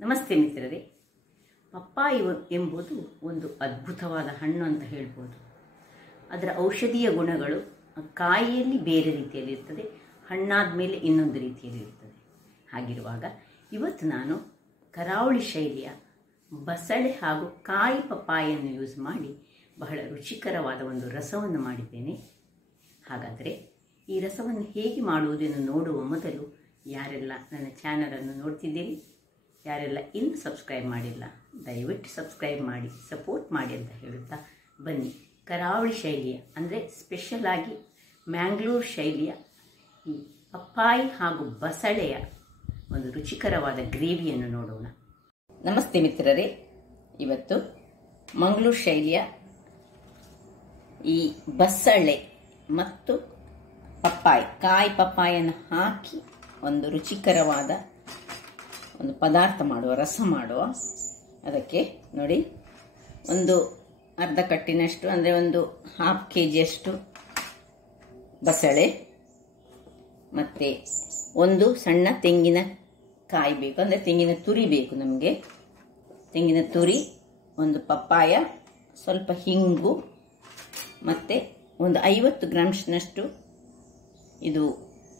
ನಮಸ್ತೆ ಮಿತ್ರರೇ. ಪಪ್ಪಾಯಿ ಎಂಬುದು ಒಂದು ಅದ್ಭುತವಾದ ಹಣ್ಣು ಅಂತ ಹೇಳ್ಬೋದು. ಅದರ ಔಷಧೀಯ ಗುಣಗಳು ಕಾಯಿಯಲ್ಲಿ ಬೇರೆ ರೀತಿಯಲ್ಲಿ ಇರ್ತದೆ, ಹಣ್ಣಾದ ಮೇಲೆ ಇನ್ನೊಂದು ರೀತಿಯಲ್ಲಿ ಇರ್ತದೆ. ಹಾಗಿರುವಾಗ ಇವತ್ತು ನಾನು ಕರಾವಳಿ ಶೈಲಿಯ ಬಸಳೆ ಹಾಗೂ ಕಾಯಿ ಪಪ್ಪಾಯಿಯನ್ನು ಯೂಸ್ ಮಾಡಿ ಬಹಳ ರುಚಿಕರವಾದ ಒಂದು ರಸವನ್ನು ಮಾಡಿದ್ದೇನೆ. ಹಾಗಾದರೆ ಈ ರಸವನ್ನು ಹೇಗೆ ಮಾಡುವುದನ್ನು ನೋಡುವ ಮೊದಲು ಯಾರೆಲ್ಲ ನನ್ನ ಚಾನಲನ್ನು ನೋಡ್ತಿದ್ದೀರಿ, ಯಾರೆಲ್ಲ ಇನ್ನೂ ಸಬ್ಸ್ಕ್ರೈಬ್ ಮಾಡಿಲ್ಲ ದಯವಿಟ್ಟು ಸಬ್ಸ್ಕ್ರೈಬ್ ಮಾಡಿ ಸಪೋರ್ಟ್ ಮಾಡಿ ಅಂತ ಹೇಳುತ್ತಾ ಬನ್ನಿ ಕರಾವಳಿ ಶೈಲಿಯ ಅಂದರೆ ಸ್ಪೆಷಲ್ ಆಗಿ ಮ್ಯಾಂಗ್ಳೂರು ಶೈಲಿಯ ಈ ಪಪ್ಪಾಯಿ ಹಾಗೂ ಬಸಳೆಯ ಒಂದು ರುಚಿಕರವಾದ ಗ್ರೇವಿಯನ್ನು ನೋಡೋಣ. ನಮಸ್ತೆ ಮಿತ್ರರೇ, ಇವತ್ತು ಮಂಗಳೂರು ಶೈಲಿಯ ಈ ಬಸಳೆ ಮತ್ತು ಪಪ್ಪಾಯಿ ಕಾಯಿ ಪಪ್ಪಾಯನ್ನು ಹಾಕಿ ಒಂದು ರುಚಿಕರವಾದ ಒಂದು ಪದಾರ್ಥ ಮಾಡುವ, ರಸ ಮಾಡುವ. ಅದಕ್ಕೆ ನೋಡಿ, ಒಂದು ಅರ್ಧ ಕಟ್ಟಿನಷ್ಟು ಅಂದರೆ ಒಂದು ½ kg ಬಸಳೆ, ಮತ್ತು ಒಂದು ಸಣ್ಣ ತೆಂಗಿನ ಕಾಯಿ ಬೇಕು, ಅಂದರೆ ತೆಂಗಿನ ತುರಿ ಬೇಕು ನಮಗೆ. ತೆಂಗಿನ ತುರಿ, ಒಂದು ಪಪ್ಪಾಯ, ಸ್ವಲ್ಪ ಹಿಂಗು, ಮತ್ತು ಒಂದು 50 ಗ್ರಾಮ್ಸ್ನಷ್ಟು ಇದು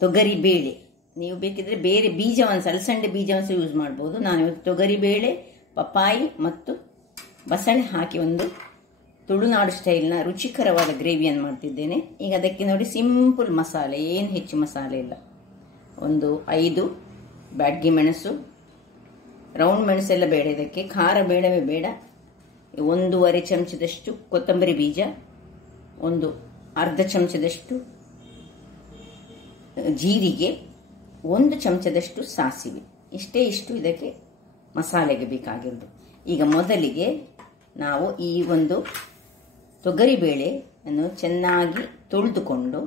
ತೊಗರಿ ಬೇಳೆ. ನೀವು ಬೇಕಿದ್ರೆ ಬೇರೆ ಬೀಜವನ್ನು, ಅಲಸಂಡೆ ಬೀಜವನ್ನು ಯೂಸ್ ಮಾಡ್ಬೋದು. ನಾನು ಇವತ್ತು ತೊಗರಿ ಬೇಳೆ, ಪಪ್ಪಾಯಿ ಮತ್ತು ಬಸಳೆ ಹಾಕಿ ಒಂದು ತುಳುನಾಡು ಸ್ಟೈಲ್ನ ರುಚಿಕರವಾದ ಗ್ರೇವಿಯನ್ನು ಮಾಡ್ತಿದ್ದೇನೆ. ಈಗ ಅದಕ್ಕೆ ನೋಡಿ, ಸಿಂಪಲ್ ಮಸಾಲೆ, ಏನು ಹೆಚ್ಚು ಮಸಾಲೆ ಇಲ್ಲ. ಒಂದು 5 ಬ್ಯಾಡಗಿ ಮೆಣಸು, ರೌಂಡ್ ಮೆಣಸೆಲ್ಲ ಬೇಡ, ಇದಕ್ಕೆ ಖಾರ ಬೇಡವೇ ಬೇಡ. 1½ ಚಮಚದಷ್ಟು ಕೊತ್ತಂಬರಿ ಬೀಜ, ಒಂದು ಅರ್ಧ ಚಮಚದಷ್ಟು ಜೀರಿಗೆ, 1 ಚಮಚದಷ್ಟು ಸಾಸಿವೆ. ಇಷ್ಟು ಇದಕ್ಕೆ ಮಸಾಲೆಗೆ ಬೇಕಾಗಿರೋದು. ಈಗ ಮೊದಲಿಗೆ ನಾವು ಈ ಒಂದು ತೊಗರಿಬೇಳೆಯನ್ನು ಚೆನ್ನಾಗಿ ತೊಳೆದುಕೊಂಡು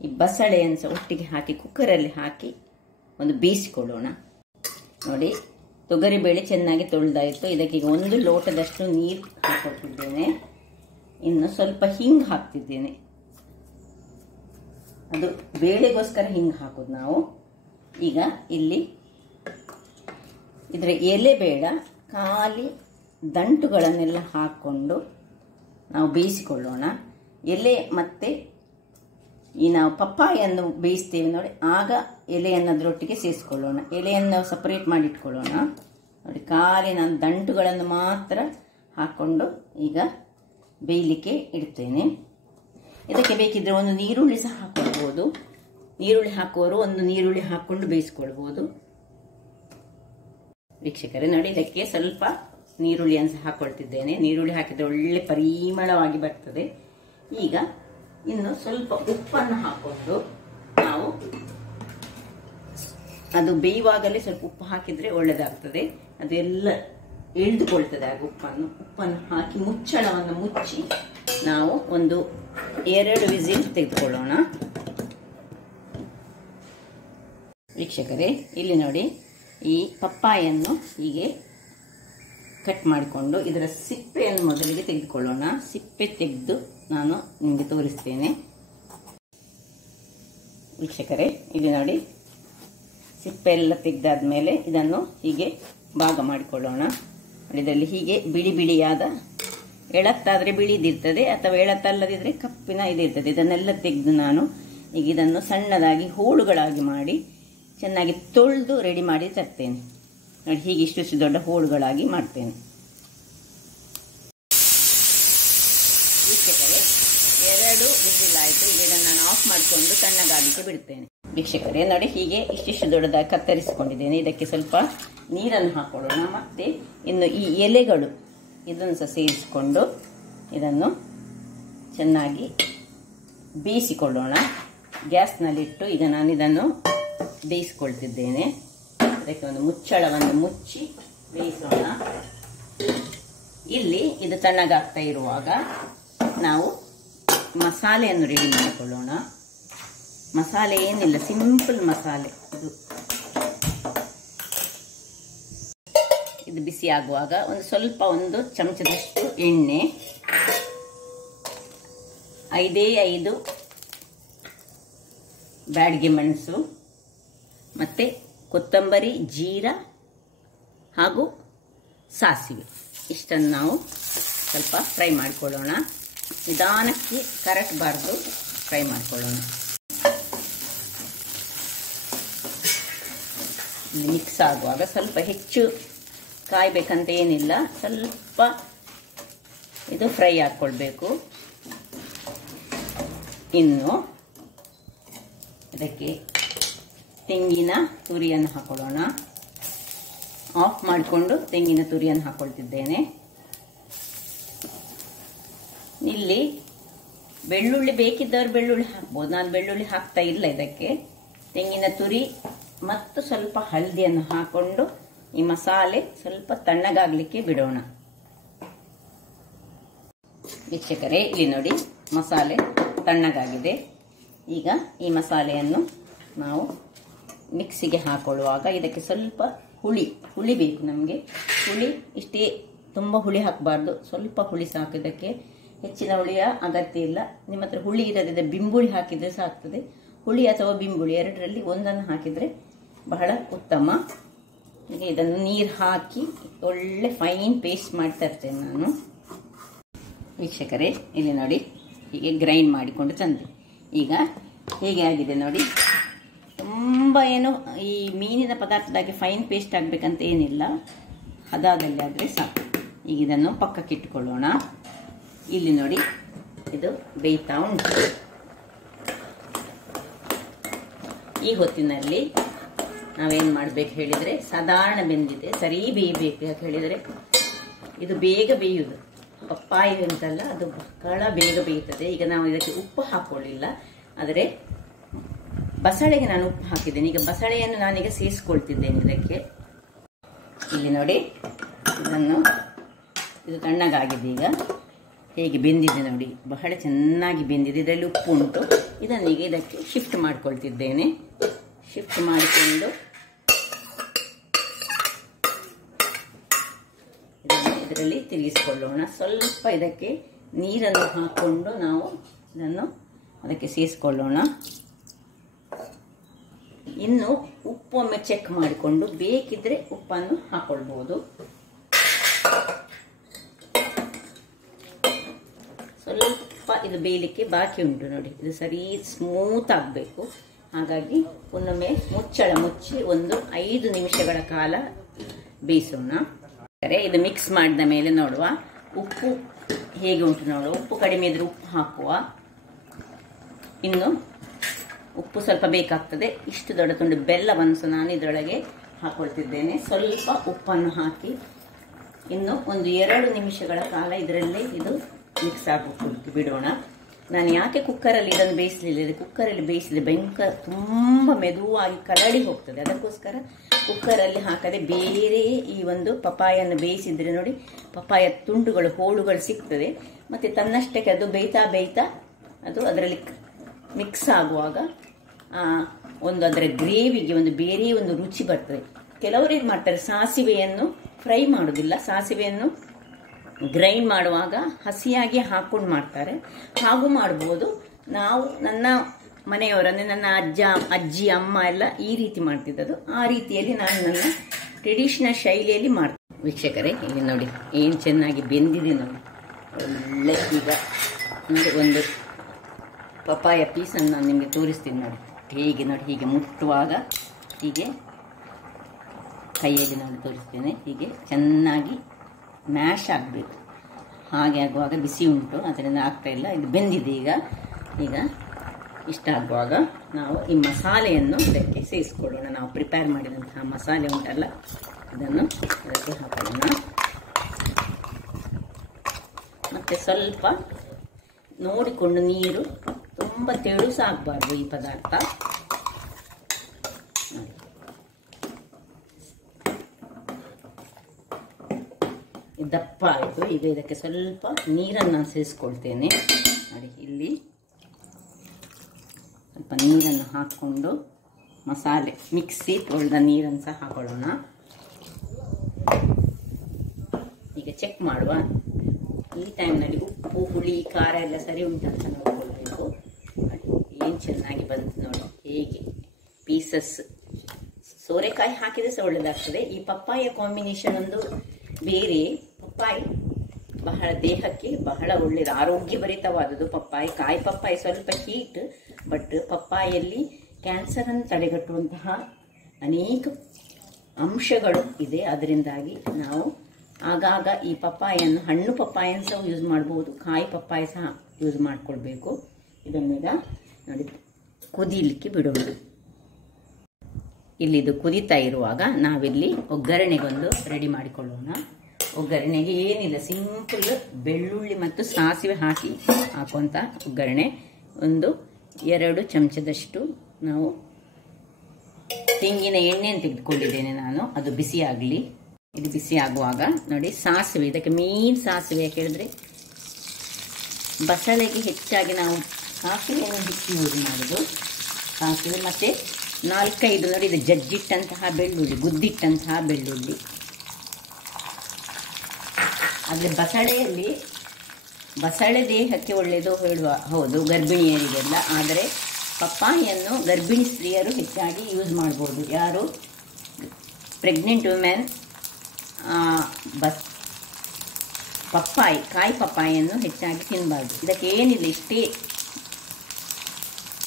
ಈ ಬಸಳೆಯನ್ನು ಸಹ ಒಟ್ಟಿಗೆ ಹಾಕಿ ಕುಕ್ಕರಲ್ಲಿ ಹಾಕಿ ಒಂದು ಬೇಯಿಸಿಕೊಳ್ಳೋಣ. ನೋಡಿ, ತೊಗರಿಬೇಳೆ ಚೆನ್ನಾಗಿ ತೊಳೆದಾಯಿತು. ಇದಕ್ಕೆ ಈಗ 1 ಲೋಟದಷ್ಟು ನೀರು ಹಾಕೊಳ್ತಿದ್ದೇನೆ. ಇನ್ನು ಸ್ವಲ್ಪ ಹಿಂಗು ಹಾಕ್ತಿದ್ದೇನೆ. ಅದು ಬೇಳೆಗೋಸ್ಕರ ಹಿಂಗೆ ಹಾಕೋದು ನಾವು. ಈಗ ಇಲ್ಲಿ ಇದರ ಎಲೆ ಬೇಡ, ಖಾಲಿ ದಂಟುಗಳನ್ನೆಲ್ಲ ಹಾಕ್ಕೊಂಡು ನಾವು ಬೇಯಿಸಿಕೊಳ್ಳೋಣ. ಎಲೆ ಮತ್ತು ಈ ನಾವು ಪಪ್ಪಾಯನ್ನು ಬೇಯಿಸ್ತೇವೆ ನೋಡಿ, ಆಗ ಎಲೆಯನ್ನು ಅದರೊಟ್ಟಿಗೆ ಸೇರಿಸ್ಕೊಳ್ಳೋಣ. ಎಲೆಯನ್ನು ಸಪರೇಟ್ ಮಾಡಿ ಇಟ್ಕೊಳ್ಳೋಣ. ನೋಡಿ, ಖಾಲಿ ನಾನು ದಂಟುಗಳನ್ನು ಮಾತ್ರ ಹಾಕ್ಕೊಂಡು ಈಗ ಬೇಯಲಿಕ್ಕೆ ಇಡ್ತೇನೆ. ಇದಕ್ಕೆ ಬೇಕಿದ್ರೆ ಒಂದು ನೀರುಳ್ಳಿ ಸಹ ಹಾಕೊಳ್ಬೋದು. ನೀರುಳ್ಳಿ ಹಾಕುವವರು ಒಂದು ನೀರುಳ್ಳಿ ಹಾಕ್ಕೊಂಡು ಬೇಯಿಸ್ಕೊಳ್ಬೋದು. ವೀಕ್ಷಕರೇ ನೋಡಿ, ಇದಕ್ಕೆ ಸ್ವಲ್ಪ ನೀರುಳ್ಳಿಯನ್ನು ಸಹ ಹಾಕೊಳ್ತಿದ್ದೇನೆ. ನೀರುಳ್ಳಿ ಹಾಕಿದ್ರೆ ಒಳ್ಳೆ ಪರಿಮಳವಾಗಿ ಬರ್ತದೆ. ಈಗ ಇನ್ನು ಸ್ವಲ್ಪ ಉಪ್ಪನ್ನು ಹಾಕೊಂಡು ನಾವು ಅದು ಬೇಯುವಾಗಲೇ ಸ್ವಲ್ಪ ಉಪ್ಪು ಹಾಕಿದ್ರೆ ಒಳ್ಳೆದಾಗ್ತದೆ. ಅದೆಲ್ಲ ಎಳೆದುಕೊಳ್ತದೆ ಆಗ ಉಪ್ಪನ್ನು ಹಾಕಿ ಮುಚ್ಚಳವನ್ನು ಮುಚ್ಚಿ ನಾವು ಒಂದು 2 ವಿಸಿಲ್ ತೆಗೆದುಕೊಳ್ಳೋಣ. ವೀಕ್ಷಕರೇ, ಇಲ್ಲಿ ನೋಡಿ, ಈ ಪಪ್ಪಾಯನ್ನು ಹೀಗೆ ಕಟ್ ಮಾಡಿಕೊಂಡು ಇದರ ಸಿಪ್ಪೆಯನ್ನು ಮೊದಲಿಗೆ ತೆಗೆದುಕೊಳ್ಳೋಣ. ಸಿಪ್ಪೆ ತೆಗೆದು ನಾನು ನಿಮಗೆ ತೋರಿಸ್ತೇನೆ. ವೀಕ್ಷಕರೇ, ಇಲ್ಲಿ ನೋಡಿ, ಸಿಪ್ಪೆ ಎಲ್ಲ ತೆಗೆದಾದ್ಮೇಲೆ ಇದನ್ನು ಹೀಗೆ ಭಾಗ ಮಾಡಿಕೊಳ್ಳೋಣ. ಇದರಲ್ಲಿ ಹೀಗೆ ಬಿಳಿ ಬಿಳಿಯಾದ, ಎಳತ್ತಾದರೆ ಬಿಳಿದಿರ್ತದೆ ಅಥವಾ ಎಳತ್ತಲ್ಲದಿದ್ರೆ ಕಪ್ಪಿನ ಇದಿರ್ತದೆ. ಇದನ್ನೆಲ್ಲ ತೆಗೆದು ನಾನು ಈಗ ಇದನ್ನು ಸಣ್ಣದಾಗಿ ಹೋಳುಗಳಾಗಿ ಮಾಡಿ ಚೆನ್ನಾಗಿ ತೊಳೆದು ರೆಡಿ ಮಾಡಿ ತರ್ತೇನೆ. ನೋಡಿ, ಹೀಗೆ ಇಷ್ಟು ದೊಡ್ಡ ಹೋಳುಗಳಾಗಿ ಮಾಡ್ತೇನೆ. ವೀಕ್ಷಕರೇ, 2 ವಿಸಿಲ್ ಆಯಿತು. ಈಗ ಇದನ್ನು ನಾನು ಆಫ್ ಮಾಡಿಕೊಂಡು ತಣ್ಣಗಾಗಲಿಕ್ಕೆ ಬಿಡ್ತೇನೆ. ವೀಕ್ಷಕರೇ ನೋಡಿ, ಹೀಗೆ ಇಷ್ಟಿಷ್ಟು ದೊಡ್ಡದಾಗಿ ಕತ್ತರಿಸಿಕೊಂಡಿದ್ದೇನೆ. ಇದಕ್ಕೆ ಸ್ವಲ್ಪ ನೀರನ್ನು ಹಾಕೊಳ್ಳೋಣ. ಮತ್ತೆ ಇನ್ನು ಈ ಎಲೆಗಳು ಇದನ್ನು ಸಹ ಸೇರಿಸಿಕೊಂಡು ಇದನ್ನು ಚೆನ್ನಾಗಿ ಬೇಯಿಸಿಕೊಳ್ಳೋಣ. ಗ್ಯಾಸ್ನಲ್ಲಿಟ್ಟು ಈಗ ನಾನು ಇದನ್ನು ಬೇಯಿಸಿಕೊಳ್ತಿದ್ದೇನೆ. ಅದಕ್ಕೆ ಒಂದು ಮುಚ್ಚಳವನ್ನು ಮುಚ್ಚಿ ಬೇಯಿಸೋಣ. ಇಲ್ಲಿ ಇದು ತಣ್ಣಗಾಗ್ತಾ ಇರುವಾಗ ನಾವು ಮಸಾಲೆಯನ್ನು ರೆಡಿ ಮಾಡಿಕೊಳ್ಳೋಣ. ಮಸಾಲೆ ಏನಿಲ್ಲ, ಸಿಂಪಲ್ ಮಸಾಲೆ. ಇದು ಬಿಸಿ ಆಗುವಾಗ ಸ್ವಲ್ಪ 1 ಚಮಚದಷ್ಟು ಎಣ್ಣೆ, 5 ಬ್ಯಾಡಗಿ ಮೆಣಸು, ಮತ್ತು ಕೊತ್ತಂಬರಿ, ಜೀರಾ ಹಾಗೂ ಸಾಸಿವೆ ಇಷ್ಟನ್ನು ನಾವು ಸ್ವಲ್ಪ ಫ್ರೈ ಮಾಡ್ಕೊಳ್ಳೋಣ. ನಿಧಾನಕ್ಕೆ ಕರಟಬಾರ್ದು, ಫ್ರೈ ಮಾಡ್ಕೊಳ್ಳೋಣ. ಮಿಕ್ಸ್ ಆಗುವಾಗ ಸ್ವಲ್ಪ ಹೆಚ್ಚು ಕಾಯಬೇಕಂತ ಏನಿಲ್ಲ, ಸ್ವಲ್ಪ ಇದು ಫ್ರೈ ಹಾಕ್ಕೊಳ್ಬೇಕು. ಇನ್ನು ಇದಕ್ಕೆ ತೆಂಗಿನ ತುರಿಯನ್ನು ಹಾಕೊಳ್ಳೋಣ. ಆಫ್ ಮಾಡಿಕೊಂಡು ತೆಂಗಿನ ತುರಿಯನ್ನು ಹಾಕೊಳ್ತಿದ್ದೇನೆ. ಇಲ್ಲಿ ಬೆಳ್ಳುಳ್ಳಿ ಬೇಕಿದ್ದವರು ಬೆಳ್ಳುಳ್ಳಿ ಹಾಕ್ಬೋದು, ನಾನು ಬೆಳ್ಳುಳ್ಳಿ ಹಾಕ್ತಾ ಇಲ್ಲ ಇದಕ್ಕೆ. ತೆಂಗಿನ ತುರಿ ಮತ್ತು ಸ್ವಲ್ಪ ಹಳದಿಯನ್ನು ಹಾಕೊಂಡು ಈ ಮಸಾಲೆ ಸ್ವಲ್ಪ ತಣ್ಣಗಾಗಲಿಕ್ಕೆ ಬಿಡೋಣ. ವೀಕ್ಷಕರೇ, ಇಲ್ಲಿ ನೋಡಿ ಮಸಾಲೆ ತಣ್ಣಗಾಗಿದೆ. ಈಗ ಈ ಮಸಾಲೆಯನ್ನು ನಾವು ಮಿಕ್ಸಿಗೆ ಹಾಕೊಳ್ಳುವಾಗ ಇದಕ್ಕೆ ಸ್ವಲ್ಪ ಹುಳಿ ಬೇಕು ನಮಗೆ. ಹುಳಿ ಇಷ್ಟೇ, ತುಂಬ ಹುಳಿ ಹಾಕಬಾರ್ದು, ಸ್ವಲ್ಪ ಹುಳಿ ಸಾಕು. ಇದಕ್ಕೆ ಹೆಚ್ಚಿನ ಹುಳಿಯ ಅಗತ್ಯ ಇಲ್ಲ. ನಿಮ್ಮ ಹತ್ರ ಹುಳಿ ಇರದಿದ್ದರೆ ಬಿಂಬುಳಿ ಹಾಕಿದರೆ ಸಾಕ್ತದೆ. ಹುಳಿ ಅಥವಾ ಬಿಂಬುಳಿ ಎರಡರಲ್ಲಿ ಒಂದನ್ನು ಹಾಕಿದರೆ ಬಹಳ ಉತ್ತಮ. ಈಗ ಇದನ್ನು ನೀರು ಹಾಕಿ ಒಳ್ಳೆ ಫೈನ್ ಪೇಸ್ಟ್ ಮಾಡ್ತಾ ಇರ್ತೇನೆ ನಾನು. ವೀಕ್ಷಕರೇ, ಇಲ್ಲಿ ನೋಡಿ ಹೀಗೆ ಗ್ರೈಂಡ್ ಮಾಡಿಕೊಂಡು ತಂದೆ. ಈಗ ಹೇಗೆ ಆಗಿದೆ ನೋಡಿ. ತುಂಬ ಏನು ಈ ಮೀನಿನ ಪದಾರ್ಥದಾಗಿ ಫೈನ್ ಪೇಸ್ಟ್ ಆಗಬೇಕಂತ ಏನಿಲ್ಲ, ಹದದಲ್ಲಿ ಆದರೆ ಸಾಕು. ಈಗ ಇದನ್ನು ಪಕ್ಕಕ್ಕೆ ಇಟ್ಟುಕೊಳ್ಳೋಣ. ಇಲ್ಲಿ ನೋಡಿ ಇದು ಬೇಯ್ತಾ ಉಂಟು. ಈ ಹೊತ್ತಿನಲ್ಲಿ ನಾವೇನು ಮಾಡಬೇಕು ಹೇಳಿದರೆ, ಸಾಧಾರಣ ಬೆಂದಿದೆ, ಸರಿ ಬೇಯಬೇಕು. ಯಾಕೆ ಹೇಳಿದರೆ ಇದು ಬೇಗ ಬೇಯುವುದು. ಪಪ್ಪಾಯಿ ಅಂತಲ್ಲ, ಅದು ಬಹಳ ಬೇಗ ಬೇಯುತ್ತದೆ. ಈಗ ನಾವು ಇದಕ್ಕೆ ಉಪ್ಪು ಹಾಕೊಳ್ಳಿಲ್ಲ, ಆದರೆ ಬಸಳೆಗೆ ನಾನು ಉಪ್ಪು ಹಾಕಿದ್ದೇನೆ. ಈಗ ಬಸಳೆಯನ್ನು ನಾನೀಗ ಸೇರಿಸ್ಕೊಳ್ತಿದ್ದೇನೆ ಇದಕ್ಕೆ. ಇಲ್ಲಿ ನೋಡಿ ಇದು ತಣ್ಣಗಾಗಿದೆ. ಈಗ ಹೇಗೆ ಬೆಂದಿದೆ ನೋಡಿ, ಬಹಳ ಚೆನ್ನಾಗಿ ಬೆಂದಿದೆ. ಇದರಲ್ಲಿ ಉಪ್ಪು ಉಂಟು. ಇದನ್ನೀಗ ಇದಕ್ಕೆ ಶಿಫ್ಟ್ ಮಾಡ್ಕೊಳ್ತಿದ್ದೇನೆ. ಶಿಫ್ಟ್ ಮಾಡಿಕೊಂಡು ಇದರಲ್ಲಿ ತಿರುಗಿಸಿಕೊಳ್ಳೋಣ. ಸ್ವಲ್ಪ ಇದಕ್ಕೆ ನೀರನ್ನು ಹಾಕ್ಕೊಂಡು ನಾವು ಇದನ್ನು ಅದಕ್ಕೆ ಸೇರಿಸಿಕೊಳ್ಳೋಣ. ಇನ್ನು ಉಪ್ಪೊಮ್ಮೆ ಚೆಕ್ ಮಾಡಿಕೊಂಡು ಬೇಕಿದ್ರೆ ಉಪ್ಪನ್ನು ಹಾಕೊಳ್ಬಹುದು. ಸ್ವಲ್ಪ ಇದು ಬೇಯಲಿಕ್ಕೆ ಬಾಕಿ ಉಂಟು ನೋಡಿ. ಇದು ಸರಿ ಸ್ಮೂತ್ ಆಗಬೇಕು. ಹಾಗಾಗಿ ಒನ್ನೊಮ್ಮೆ ಮುಚ್ಚಳ ಮುಚ್ಚಿ ಒಂದು 5 ನಿಮಿಷಗಳ ಕಾಲ ಬೇಯಿಸೋಣ. ಇದು ಮಿಕ್ಸ್ ಮಾಡಿದ ಮೇಲೆ ನೋಡುವ ಉಪ್ಪು ಹೇಗೆ ಉಂಟು ನೋಡುವ. ಉಪ್ಪು ಕಡಿಮೆ ಇದ್ರೆ ಉಪ್ಪು ಹಾಕುವ. ಇನ್ನು ಉಪ್ಪು ಸ್ವಲ್ಪ ಬೇಕಾಗ್ತದೆ. ಇಷ್ಟು ದೊಡ್ಡ ತುಂಡು ಬೆಲ್ಲವನ್ನು ಸಹ ನಾನು ಇದರೊಳಗೆ ಹಾಕೊಳ್ತಿದ್ದೇನೆ. ಸ್ವಲ್ಪ ಉಪ್ಪನ್ನು ಹಾಕಿ ಇನ್ನು ಒಂದು 2 ನಿಮಿಷಗಳ ಕಾಲ ಇದರಲ್ಲೇ ಇದು ಮಿಕ್ಸ್ ಹಾಕಿ ಬಿಡೋಣ. ನಾನು ಯಾಕೆ ಕುಕ್ಕರಲ್ಲಿ ಇದನ್ನು ಬೇಯಿಸಲಿಲ್ಲ, ಕುಕ್ಕರಲ್ಲಿ ಬೇಯಿಸಿದ್ರೆ ಭಯಂಕರ ತುಂಬ ಮೆದುವಾಗಿ ಕರಡಿ ಹೋಗ್ತದೆ. ಅದಕ್ಕೋಸ್ಕರ ಕುಕ್ಕರಲ್ಲಿ ಹಾಕದೆ ಬೇರೆ ಈ ಒಂದು ಪಪಾಯನ್ನು ಬೇಯಿಸಿದ್ರೆ ನೋಡಿ, ಪಪಾಯ ತುಂಡುಗಳು ಹೋಳುಗಳು ಸಿಗ್ತದೆ. ಮತ್ತು ತನ್ನಷ್ಟಕ್ಕೆ ಅದು ಬೇಯ್ತಾ ಅದು ಅದರಲ್ಲಿ ಮಿಕ್ಸ್ ಆಗುವಾಗ ಅದರ ಗ್ರೇವಿಗೆ ಒಂದು ಬೇರೆ ಒಂದು ರುಚಿ ಬರ್ತದೆ. ಕೆಲವರು ಏನು ಮಾಡ್ತಾರೆ, ಸಾಸಿವೆಯನ್ನು ಫ್ರೈ ಮಾಡೋದಿಲ್ಲ, ಸಾಸಿವೆಯನ್ನು ಗ್ರೈಂಡ್ ಮಾಡುವಾಗ ಹಸಿಯಾಗಿ ಹಾಕೊಂಡು ಮಾಡ್ತಾರೆ. ಹಾಗೂ ಮಾಡ್ಬೋದು. ನಾವು ನನ್ನ ಮನೆಯವರನ್ನೇ ನನ್ನ ಅಜ್ಜಿ ಅಮ್ಮ ಎಲ್ಲ ಈ ರೀತಿ ಮಾಡ್ತಿದ್ದದು. ಆ ರೀತಿಯಲ್ಲಿ ನಾನು ನನ್ನ ಟ್ರೆಡಿಷನಲ್ ಶೈಲಿಯಲ್ಲಿ ಮಾಡ್ತೀನಿ. ವೀಕ್ಷಕರೇ, ಇಲ್ಲಿ ನೋಡಿ ಏನು ಚೆನ್ನಾಗಿ ಬೆಂದಿದೆ ನೋಡಿ. ಒಳ್ಳೆ ಈಗ ಒಂದು ಪಪಾಯ ಪೀಸನ್ನು ನಾನು ನಿಮಗೆ ತೋರಿಸ್ತೀನಿ ನೋಡಿ. ಹೇಗೆ ನೋಡಿ, ಹೀಗೆ ಮುಟ್ಟುವಾಗ ಹೀಗೆ ಕೈಯಲ್ಲಿ ನಾನು ತೋರಿಸ್ತೇನೆ. ಹೀಗೆ ಚೆನ್ನಾಗಿ ಮ್ಯಾಶ್ ಆಗಬೇಕು. ಹಾಗೆ ಆಗುವಾಗ ಬಿಸಿ ಉಂಟು, ಅದರಿಂದ ಆಗ್ತಾ ಇಲ್ಲ. ಇದು ಬೆಂದಿದೆ. ಈಗ ಇಷ್ಟ ಆಗುವಾಗ ನಾವು ಈ ಮಸಾಲೆಯನ್ನು ಇದಕ್ಕೆ ಸೇರಿಸ್ಕೊಳ್ಳೋಣ. ನಾವು ಪ್ರಿಪೇರ್ ಮಾಡಿದಂತಹ ಮಸಾಲೆ ಉಂಟಲ್ಲ, ಇದನ್ನು ಅದಕ್ಕೆ ಹಾಕೋಣ. ಮತ್ತು ಸ್ವಲ್ಪ ನೋಡಿಕೊಂಡು ನೀರು, ತುಂಬ ತೆಳು ಸಹ ಆಗಬಾರ್ದು ಈ ಪದಾರ್ಥ. ದಪ್ಪ ಆಯಿತು. ಈಗ ಇದಕ್ಕೆ ಸ್ವಲ್ಪ ನೀರನ್ನು ಸೇರಿಸ್ಕೊಳ್ತೇನೆ ನೋಡಿ. ಇಲ್ಲಿ ಸ್ವಲ್ಪ ನೀರನ್ನು ಹಾಕ್ಕೊಂಡು ಮಸಾಲೆ ಮಿಕ್ಸಿ ತೊಳೆದ ನೀರನ್ನು ಸಹ ಹಾಕೊಳ್ಳೋಣ. ಈಗ ಚೆಕ್ ಮಾಡುವ. ಈ ಟೈಮ್ನಲ್ಲಿ ಉಪ್ಪು, ಹುಳಿ, ಖಾರ ಎಲ್ಲ ಸರಿ ಉಂಟಂತ ನೋಡ್ಕೊಳ್ಬೇಕು. ಏನು ಚೆನ್ನಾಗಿ ಬಂತು ನೋಡಿ. ಹೇಗೆ ಪೀಸಸ್ ಸೋರೆಕಾಯಿ ಹಾಕಿದ್ರೆ ಸಹ ಒಳ್ಳೆಯದಾಗ್ತದೆ. ಈ ಪಪ್ಪಾಯ ಕಾಂಬಿನೇಷನ್ ಒಂದು ಬೇರೆ. ಪಪ್ಪಾಯಿ ಬಹಳ ದೇಹಕ್ಕೆ ಬಹಳ ಒಳ್ಳೆಯದು, ಆರೋಗ್ಯಭರಿತವಾದದ್ದು ಪಪ್ಪಾಯಿ. ಕಾಯಿ ಪಪ್ಪಾಯಿ ಸ್ವಲ್ಪ ಹೀಟ್, ಬಟ್ ಪಪ್ಪಾಯಲ್ಲಿ ಕ್ಯಾನ್ಸರ್ ಅನ್ನು ತಡೆಗಟ್ಟುವಂತಹ ಅನೇಕ ಅಂಶಗಳು ಇದೆ. ಅದರಿಂದಾಗಿ ನಾವು ಆಗಾಗ ಈ ಪಪ್ಪಾಯನ್ನು, ಹಣ್ಣು ಪಪ್ಪಾಯನ್ನು ಸಹ ಯೂಸ್ ಮಾಡ್ಬೋದು, ಕಾಯಿ ಪಪ್ಪಾಯ ಸಹ ಯೂಸ್ ಮಾಡ್ಕೊಳ್ಬೇಕು. ಇದನ್ನೆಲ್ಲ ನೋಡಿ ಕುದಿಲಿಕ್ಕೆ ಬಿಡೋಣ. ಇಲ್ಲಿದು ಕುದಿತಾ ಇರುವಾಗ ನಾವಿಲ್ಲಿ ಒಗ್ಗರಣೆಗೊಂದು ರೆಡಿ ಮಾಡಿಕೊಳ್ಳೋಣ. ಒಗ್ಗರಣೆಗೆ ಏನಿಲ್ಲ, ಸಿಂಪಲ್ ಬೆಳ್ಳುಳ್ಳಿ ಮತ್ತು ಸಾಸಿವೆ ಹಾಕುವಂಥ ಒಗ್ಗರಣೆ. ಒಂದು 2 ಚಮಚದಷ್ಟು ನಾವು ತೆಂಗಿನ ಎಣ್ಣೆಯನ್ನು ತೆಗೆದುಕೊಂಡಿದ್ದೇನೆ ನಾನು. ಅದು ಬಿಸಿ ಆಗಲಿ. ಇದು ಬಿಸಿ ಆಗುವಾಗ ನೋಡಿ ಸಾಸಿವೆ, ಇದಕ್ಕೆ ಮೇನ್ ಸಾಸಿವೆ ಯಾಕೆ ಹೇಳಿದ್ರೆ ಬಸಳೆಗೆ ಹೆಚ್ಚಾಗಿ ನಾವು ಸಾಸಿವೆಯನ್ನು ಹೆಚ್ಚು ಯೂಸ್ ಮಾಡೋದು. ಸಾಸಿವೆ ಮತ್ತು 4-5 ನೋಡಿ ಇದು ಜಜ್ಜಿಟ್ಟಂತಹ ಬೆಳ್ಳುಳ್ಳಿ, ಗುದ್ದಿಟ್ಟಂತಹ ಬೆಳ್ಳುಳ್ಳಿ. ಆದರೆ ಬಸಳೆ ದೇಹಕ್ಕೆ ಒಳ್ಳೆಯದು ಹೇಳುವ ಹೌದು, ಗರ್ಭಿಣಿಯರಿಗೆಲ್ಲ. ಆದರೆ ಪಪ್ಪಾಯಿಯನ್ನು ಗರ್ಭಿಣಿ ಸ್ತ್ರೀಯರು ಹೆಚ್ಚಾಗಿ ಯೂಸ್ ಮಾಡ್ಬೋದು. ಯಾರು ಪ್ರೆಗ್ನೆಂಟ್ ವುಮೆನ್ ಕಾಯಿ ಪಪ್ಪಾಯಿಯನ್ನು ಹೆಚ್ಚಾಗಿ ತಿನ್ನಬಾರ್ದು. ಇದಕ್ಕೆ ಏನಿಲ್ಲ, ಇಷ್ಟೇ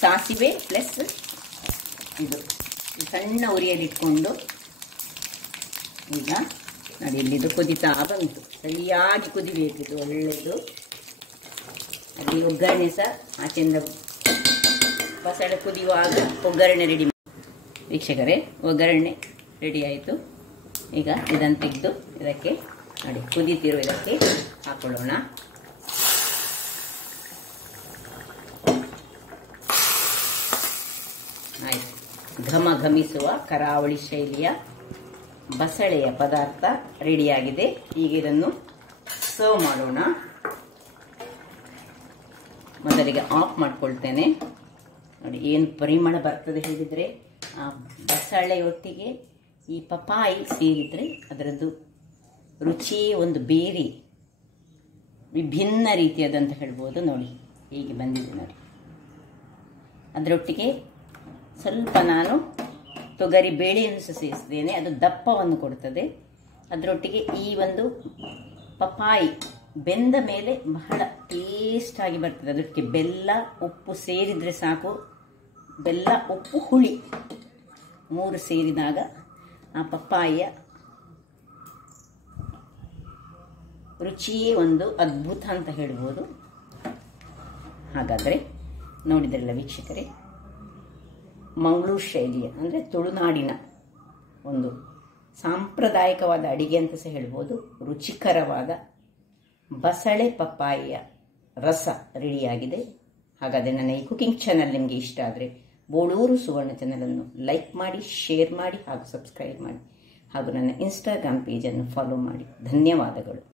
ಸಾಸಿವೆ ಪ್ಲಸ್ ಇದು ಸಣ್ಣ ಉರಿಯಲ್ಲಿಟ್ಕೊಂಡು ಈಗ ನೋಡಿ ಇಲ್ಲಿದು ಕುದಿತಾ ಬಂತು. ಸರಿಯಾಗಿ ಕುದಿಬೇಕಿದು, ಒಳ್ಳೆಯದು. ಅಲ್ಲಿ ಒಗ್ಗರಣೆ ಸಹ ಆಚೆಯಿಂದ ಬಸಳೆ ಕುದಿಯುವಾಗ ಒಗ್ಗರಣೆ ರೆಡಿ. ವೀಕ್ಷಕರೇ, ಒಗ್ಗರಣೆ ರೆಡಿ ಆಯಿತು. ಈಗ ಇದನ್ನು ತೆಗೆದು ಇದಕ್ಕೆ ನೋಡಿ ಕುದೀತಿರೋ ಇದಕ್ಕೆ ಹಾಕೊಳ್ಳೋಣ. ಆಯಿತು, ಘಮಿಸುವ ಕರಾವಳಿ ಶೈಲಿಯ ಬಸಳೆಯ ಪದಾರ್ಥ ರೆಡಿಯಾಗಿದೆ. ಈಗ ಇದನ್ನು ಸರ್ವ್ ಮಾಡೋಣ. ಮೊದಲಿಗೆ ಆಫ್ ಮಾಡ್ಕೊಳ್ತೇನೆ. ನೋಡಿ ಏನು ಪರಿಮಳ ಬರ್ತದೆ ಹೇಳಿದರೆ, ಆ ಬಸಳೆಯೊಟ್ಟಿಗೆ ಈ ಪಪ್ಪಾಯಿ ಸೇರಿದರೆ ಅದರದ್ದು ರುಚಿಯೇ ಒಂದು ಬೇರೆ, ವಿಭಿನ್ನ ರೀತಿಯಾದಂತ ಹೇಳ್ಬೋದು. ನೋಡಿ ಹೀಗೆ ಬಂದಿದೆ ನೋಡಿ. ಅದರೊಟ್ಟಿಗೆ ಸ್ವಲ್ಪ ನಾನು ತೊಗರಿ ಬೇಳೆಯನ್ನು ಸಹ ಸೇರಿಸಿದ್ದೇನೆ, ಅದು ದಪ್ಪವನ್ನು ಕೊಡ್ತದೆ. ಅದರೊಟ್ಟಿಗೆ ಈ ಒಂದು ಪಪ್ಪಾಯಿ ಬೆಂದ ಮೇಲೆ ಬಹಳ ಟೇಸ್ಟ್ ಆಗಿ ಬರ್ತದೆ. ಅದಕ್ಕೆ ಬೆಲ್ಲ ಉಪ್ಪು ಸೇರಿದರೆ ಸಾಕು. ಬೆಲ್ಲ ಉಪ್ಪು ಹುಳಿ 3 ಸೇರಿದಾಗ ಆ ಪಪ್ಪಾಯಿಯ ರುಚಿಯೇ ಒಂದು ಅದ್ಭುತ ಅಂತ ಹೇಳ್ಬೋದು. ಹಾಗಾದರೆ ನೋಡಿದ್ರಲ್ಲ ವೀಕ್ಷಕರೇ, ಮಂಗಳೂರು ಶೈಲಿಯ ಅಂದರೆ ತುಳುನಾಡಿನ ಒಂದು ಸಾಂಪ್ರದಾಯಿಕವಾದ ಅಡಿಗೆ ಅಂತ ಸಹ ಹೇಳ್ಬೋದು. ರುಚಿಕರವಾದ ಬಸಳೆ ಪಪ್ಪಾಯಿಯ ರಸ ರೆಡಿಯಾಗಿದೆ. ಹಾಗಾದರೆ ನನ್ನ ಈ ಕುಕಿಂಗ್ ಚಾನಲ್ ನಿಮಗೆ ಇಷ್ಟ ಆದರೆ ಬೋಳೂರು ಸುವರ್ಣ ಚಾನಲನ್ನು ಲೈಕ್ ಮಾಡಿ, ಶೇರ್ ಮಾಡಿ ಹಾಗೂ ಸಬ್ಸ್ಕ್ರೈಬ್ ಮಾಡಿ ಹಾಗೂ ನನ್ನ ಇನ್ಸ್ಟಾಗ್ರಾಮ್ ಪೇಜನ್ನು ಫಾಲೋ ಮಾಡಿ. ಧನ್ಯವಾದಗಳು.